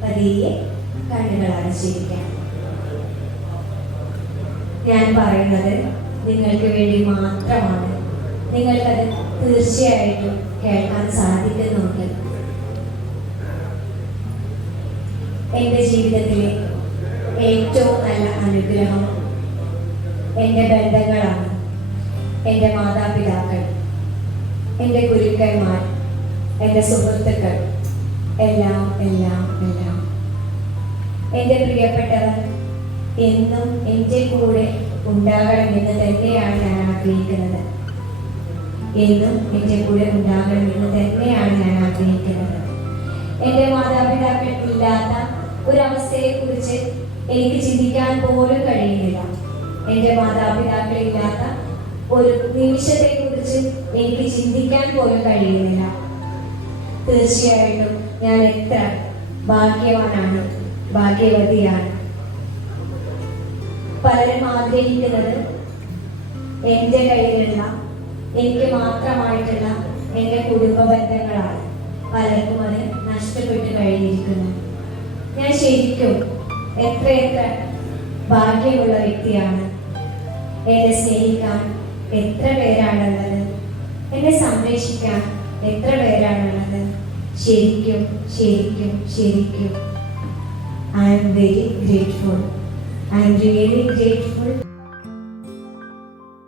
പതിയെ കണ്ണുകൾ അടച്ചിരിക്കാം. ഞാൻ പറയുന്നത് നിങ്ങൾക്ക് വേണ്ടി മാത്രമാണ്. നിങ്ങൾക്കത് തീർച്ചയായിട്ടും കേൾക്കാൻ സാധിക്കുന്നുണ്ട്. എൻ്റെ ജീവിതത്തിലെ ഏറ്റവും നല്ല അനുഗ്രഹം എൻ്റെ ബന്ധങ്ങളാണ്. എൻ്റെ മാതാപിതാക്കൾ, എൻ്റെ ഗുരുക്കന്മാർ, എൻ്റെ സുഹൃത്തുക്കൾ, എല്ലാം എല്ലാം എല്ലാം. എൻ്റെ പ്രിയപ്പെട്ടവർ എന്നും എൻ്റെ കൂടെ ഉണ്ടാകണമെന്ന് തന്നെയാണ് ഞാൻ ആഗ്രഹിക്കുന്നത്. എന്നും എൻ്റെ കൂടെ ഉണ്ടാകണമെന്ന് തന്നെയാണ് ഞാൻ ആഗ്രഹിക്കുന്നത്. എൻ്റെ മാതാപിതാക്കൾ ഇല്ലാത്ത ഒരവസ്ഥയെക്കുറിച്ച് എനിക്ക് ചിന്തിക്കാൻ പോലും കഴിയുന്നില്ല. എൻ്റെ മാതാപിതാക്കൾ ഇല്ലാത്ത ഒരു നിമിഷത്തെക്കുറിച്ച് എനിക്ക് ചിന്തിക്കാൻ പോലും കഴിയുന്നില്ല. തീർച്ചയായിട്ടും ഞാൻ എത്ര ഭാഗ്യവാനാണ്, ഭാഗ്യവതിയാണ്. പലരും ആഗ്രഹിക്കുന്നത് എൻ്റെ കയ്യിലുള്ള എനിക്ക് മാത്രമായിട്ടുള്ള എൻ്റെ കുടുംബ ബന്ധങ്ങളാണ്. പലർക്കും അത് നഷ്ടപ്പെട്ടു കഴിഞ്ഞിരിക്കുന്നു. ഞാൻ ശരിക്കും എത്രയെത്ര ഭാഗ്യമുള്ള വ്യക്തിയാണ്. എന്നെ സ്നേഹിക്കാൻ എത്ര പേരാണുള്ളത്, എന്നെ സംരക്ഷിക്കാൻ എത്ര പേരാണുള്ളത്. ശരിക്കും ശരിക്കും ശരിക്കും I am very grateful. I am really grateful.